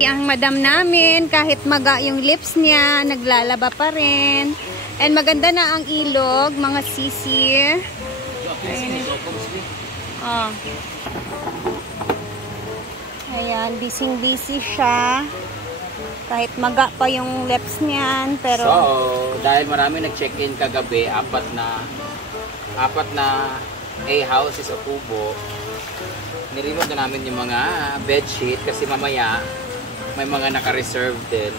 Ang madam namin, kahit maga yung lips niya, naglalaba pa rin. And maganda na ang ilog, mga sisi. Oh. Ayan, busy siya. Kahit maga pa yung lips niyan, pero... So, dahil marami nag-check-in kagabi, apat na A-houses o kubo, niremote na namin yung mga bedsheet kasi mamaya may mga naka-reserve din.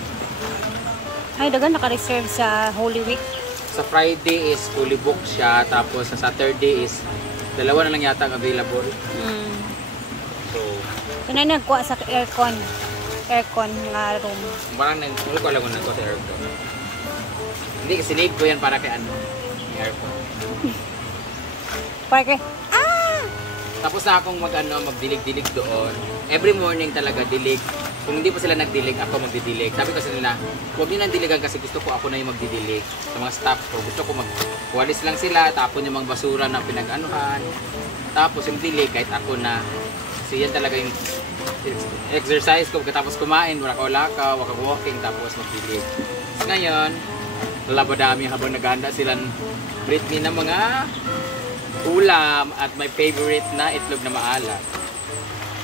Ay, dagan naka-reserve sa Holy Week. Sa Friday is fully booked siya, tapos sa Saturday is dalawa na lang yata ang available. So, na nagkuha sa aircon nga room. Parang nagkuha ko alam ko nagkuha sa aircon. Hindi kasi need ko yan para kay ano, aircon. Para kay, Tapos na akong magdilig-dilig doon. Every morning talaga dilig. Kung hindi pa sila nagdilig, ako magdidilig. Sabi ko sa nila, huwag nyo nang diligan kasi gusto ko ako na yung magdidilig. Sa mga staff ko, gusto ko magwalis lang sila, tapon yung mga basura na pinag-anuhan. Tapos yung dilig, kahit ako na. Kasi yan talaga yung exercise ko. Tapos kumain, waka-waka, waka-walking, tapos magdilig. So ngayon, lalabadami habang naghahanda sila Britney ng mga ulam at my favorite na itlog na maalat.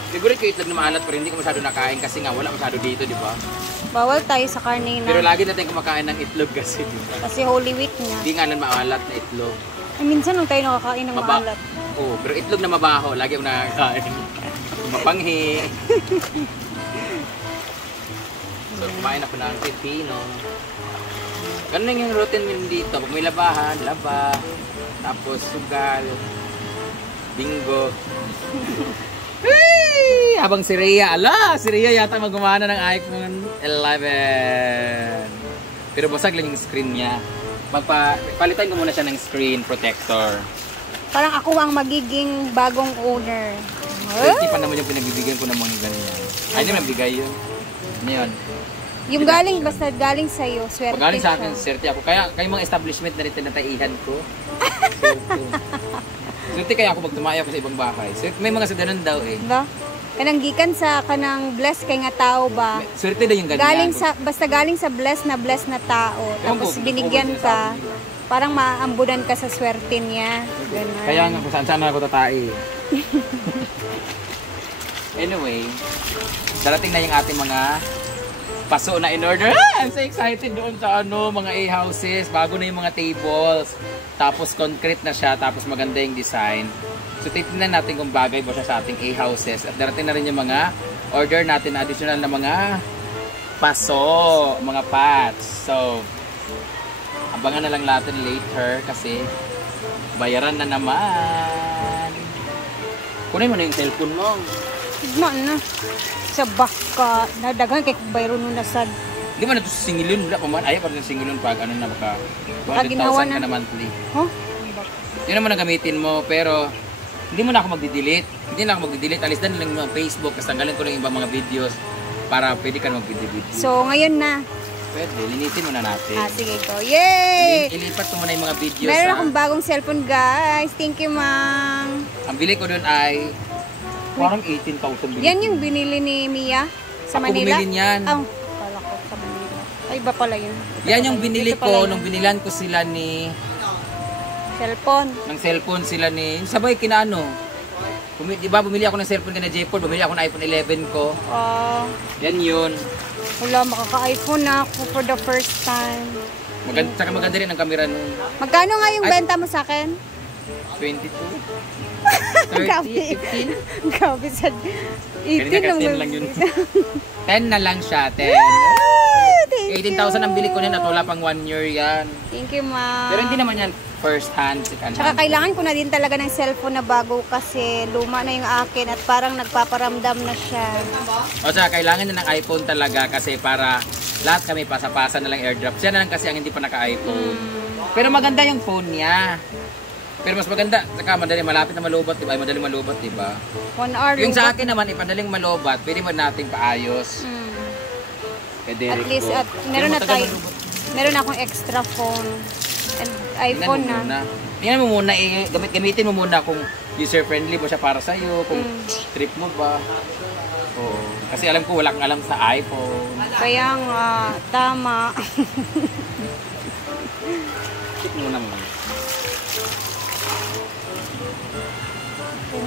Siguro ko itlog na maalat pero hindi ko masyado nakain kasi nga wala masyado dito, di ba? Bawal tayo sa karne na. Pero lagi natin kumakain ng itlog kasi, di ba? Kasi Holy Week niya. Hindi nga lang maalat na itlog. Ay, minsan nung tayo nakakain ng maalat. Oo, pero itlog na mabaho, lagi ako nakakain. Mapanghi. So, kumain ako ng pipino. Ganun yung routine mo dito. Pag may labahan, laba. Tapos sugal. Bingo. Hey! Habang si Rhea, si Rhea yata magumana ng iPhone 11. Pero basag lang yung screen niya. Palitan ko muna siya ng screen protector. Parang ako ang magiging bagong owner. Hindi pa naman yung pinagbibigyan ko ng mga ganyan. Ay, hindi nabigay yun. Ano yun? Yung galing, basta galing sa'yo, swerte galing sa akin, swerte ako. Kaya mga establishment na rin tinataihan ko. Swerte kaya ako magtumaya ako sa ibang bahay. May mga sa ganun daw eh. Diba? Kanang gikan sa kanang bless kay nga tao ba? Swerte daw yung ganyan. Basta galing sa bless na tao. Tapos binigyan ka, parang maambunan ka sa swerte niya. Ganun. Kaya nga kung saan ako tatai. Anyway, darating na yung ating mga paso na in order. I'm so excited doon sa mga A-houses. Bago na yung mga tables. Tapos concrete na siya. Tapos maganda yung design. So titignan natin kung bagay ba siya sa ating A-houses. At darating na rin yung mga order natin na additional na mga paso. Mga pots. So, abangan na lang natin later kasi bayaran na naman. Kunin mo na yung cellphone mo. Tignan na. Sa baka, nadaghan kay bayro nun nasad. Hindi mo na ito singilun. Wala pa man. Ayaw pa rin singilun pag ano na baka 200,000 ka na monthly. Huh? Yun naman ang gamitin mo. Pero hindi mo na ako magdi-delete. Hindi na ako magdi-delete. Alis na lang yung Facebook. Kasi tanggalin ko lang yung ibang mga videos para pwede ka magdi-delete. So ngayon na. Pwede. Linisin muna natin. Sige ko. Yay! Ilipat ko muna yung mga videos. Meron akong bagong cellphone guys. Thank you, Mang. Ang bili ko doon ay parang 18,000 bili. Yan yung binili ni Mia sa Ako Manila? bumili niyan. Kala ko sa Manila. Ay, iba pala yun. Yan yung binili ko nung binilan ko sila ni... Cellphone. Ng cellphone sila ni... Sabay kinaano. Diba bumili ako ng cellphone kina J4, bumili ako ng iPhone 11 ko. Yan yun. Wala, makaka-iPhone na ako for the first time. Saka maganda rin ang camera nun. Magkano nga yung benta mo sa akin? 22. 30, 15. Gabi sa 18 lang yun. 10 na lang siya, 10. 18,000 ang bili ko niyan at wala pang 1 year yan. Thank you, Ma. Pero hindi naman yan first hand, second hand. Tsaka kailangan ko na din talaga ng cellphone na bago kasi luma na yung akin at parang nagpaparamdam na siya. O tsaka kailangan na ng iPhone talaga kasi para lahat kami pasa-pasa na lang airdrop. Siya na lang kasi ang hindi pa naka-iPhone. Pero maganda yung phone niya. Pero mas maganda, saka madali malapit na malubat, diba? Ay, madali malubat, diba? 1 hour. Yung sa akin naman, ipadaling malubat, pwede mo nating paayos. At least, meron akong extra phone. And iPhone na. Tingnan mo muna, gamitin mo muna kung user-friendly ba siya para sa'yo, kung trip mo ba. Oo. Kasi alam ko wala kang alam sa iPhone. Kaya nga, tama. Check mo naman.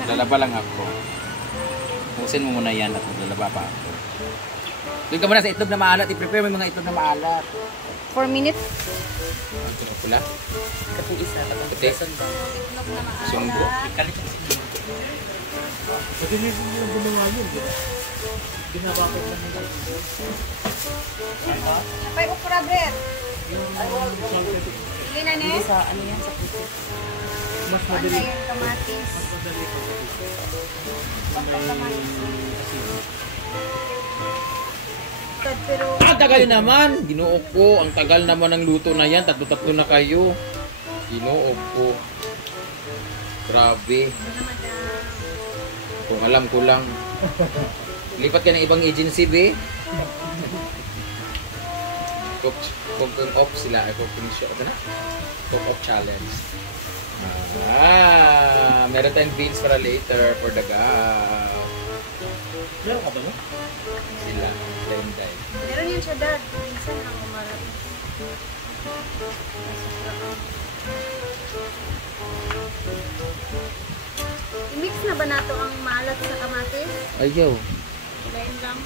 Lalaba lang ako. Pusin mo muna yan at maglalaba pa ako. Doon ka muna sa itlog na maalat. I-prepare mo yung mga itlog na maalat. 4 minutes. Ito na pula. Kapag isa, Puti. Sunggo. Ikalit ang sinunod. Pwede niyo yung gumawa yun, di ba? Binabakit lang nila. Apay okra bread. Yung salted. Hindi na Hindi sa ano yan, sa puti. Mas Ano madali. yung kamatis? Mas madali pag puti. Pero Tagal naman! Ginoo ko. Ang tagal naman ng luto na yan. Tatlo-tatlo na kayo. Ginoo ko. Grabe. Kung alam ko lang. Lipat ka ng ibang agency, be. Cook off sila. Cooking show. Ano na? Cook off challenge. Meron tayong beans para later for the gap. Meron ka ba no? Sila. Dime. meron yan siya dad. Minsan lang umarap. I-mix na ba nato ang maalat sa kamatis? Ayaw. Lain lang.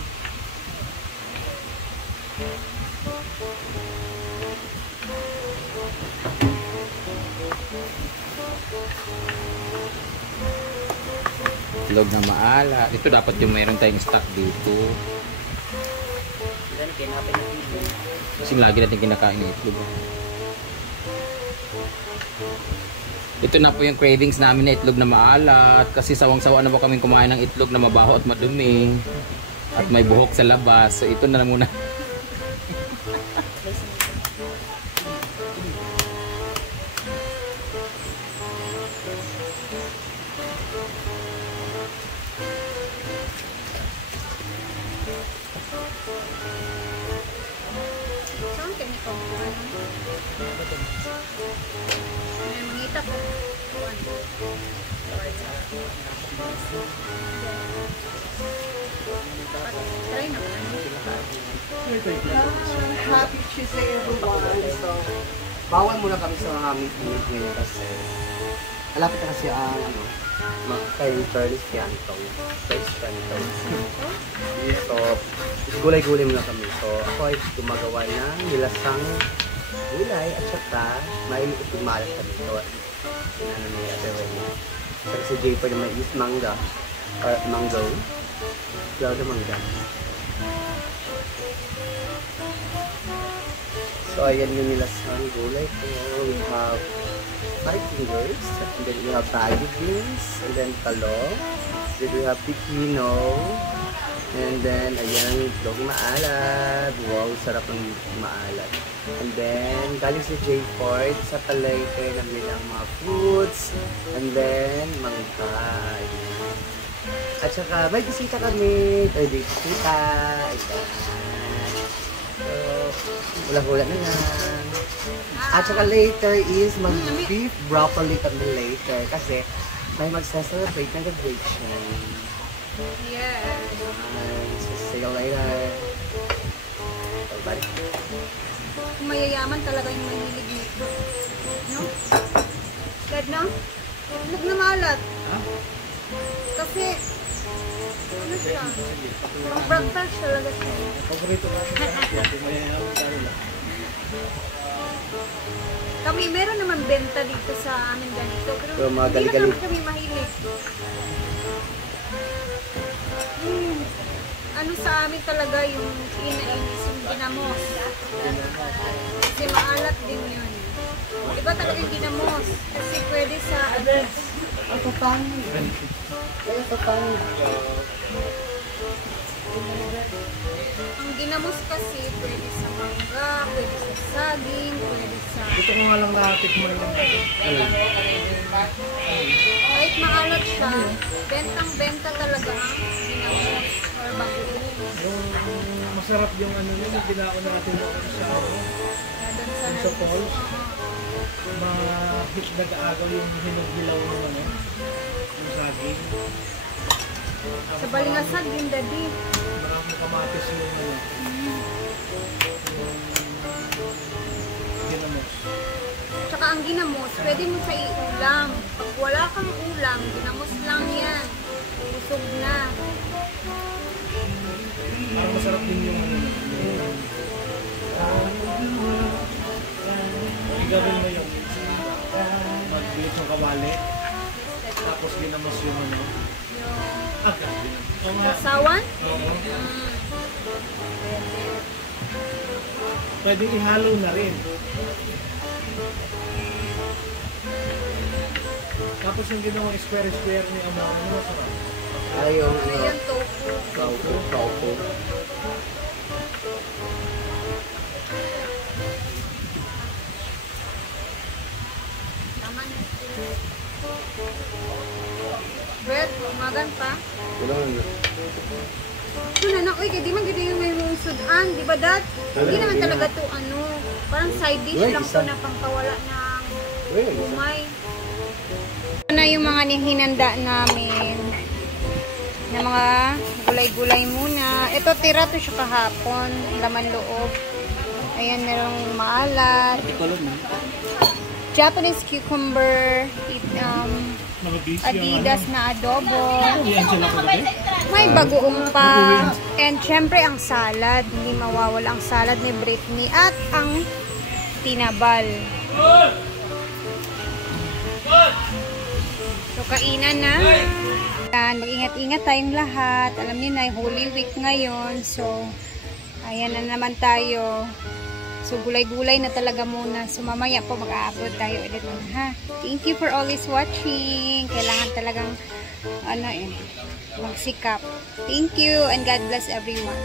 Itlog na maalat. Ito dapat yung mayroon tayong stock dito. Then, kinapin na dito. Kasi lagi natin kinakain ng itlog. Ito na po yung cravings namin na itlog na maalat. Kasi sawang-sawa na po kami kumain ng itlog na mabaho at madumi. At may buhok sa labas. So ito na lang muna. Saan kayo ko? May mangita ko. Try na ba? Happy Tuesday everyone. So, bawal muna kami sa meeting ngayon kasi malapit na kasi ang kay Charles Piantong. So, gulay-gulay muna kami. So, ako ay gumagawa ng nilasang gulay at saka may ipagmalat kami. So, ano niya, pero si Jay pa naman is manga or mango. Cloud na mangga. So, ayan yung nilasang gulay ko. We have 5 fingers, and then we have baggy beans, and then talong, then we have pipino, and then, ayan, itlog maalat. Wow, sarap ng maalat. And then, galing si J. Ford, sa palengke namin ang mga fruits, and then, mangkay. At saka, may bisita kami. Ay, bisita. Ayan. So, hula-hula na lang. At saka later is mag-beef broccoli kami later. Kasi, may magsa-celebrate ng graduation. Yeah. So, see you later. Bye-bye. Mayayaman talaga yung mahilig nito. No? Dad, no? Huwag na malat. Kasi, ano siya? Pang breakfast talaga siya. Paborito ka siya. Kaya mayayaman tayo lang. Kami, meron naman benta dito sa amin ganito. Pero Pero mga hindi gali-gali. naman kami mahilig. Ano sa amin talaga yung pinainis yung ginamos. Kasi maalat din yun. Iba talaga yung ginamos. Kasi pwede sa Ang papangi. Ay, ang papangi. ang ginamos kasi pwede sa mangga, pwede sa saging, pwede sa... Ito ko nga lang natikman lang. Kahit maalat siya, bentang-benta talaga ang ginamos or bagoong. Yung masarap yung ano yun, yung ginaon natin sa Doon sa sa falls. Mahit nag-aagaw yung hinog-hilaw ng ano, yung saging. Sa balingasag din, daddy. Maraming kamatis yung ano. Ginamos. Tsaka ang ginamos, pwede mo sa iulam. Pag wala kang ulam, ginamos lang yan. Busog na. Parang masarap din yung ano. Igawin mo yung mag-bilit ng kabali. Tapos ginamos yung ano. Agad. Yung sasawan? Oo. Pwede ihalo na rin. Tapos yung ginawang square-square ni Ama, ano masarap? Ayaw Ano yan, tofu? Tofu. Tama na. Brett, umagan pa. Kailangan na. Ito na na, uy, di man ganda yung may sudan, di ba dad? Hindi naman talaga to ano, parang side dish Wait, lang isa. po na pangkawala ng Wait, umay. Ito na yung mga hinanda namin na mga gulay-gulay muna. Ito, tira to siya kahapon, laman loob. Ayan, merong maalat. Japanese cucumber, Adidas na adobo. Yan sila ko gabi? May bagoong pa. And syempre ang salad. Hindi mawawala ang salad ni Britney. At ang tinabal. So kainan na. Ayan, mag-ingat-ingat tayong lahat. Alam niyo na, Holy Week ngayon. So, ayan na naman tayo. So, gulay-gulay na talaga muna. So, mamaya po mag-a-upload tayo ulit nun, ha? Thank you for always watching. Kailangan talagang, magsikap. Thank you and God bless everyone.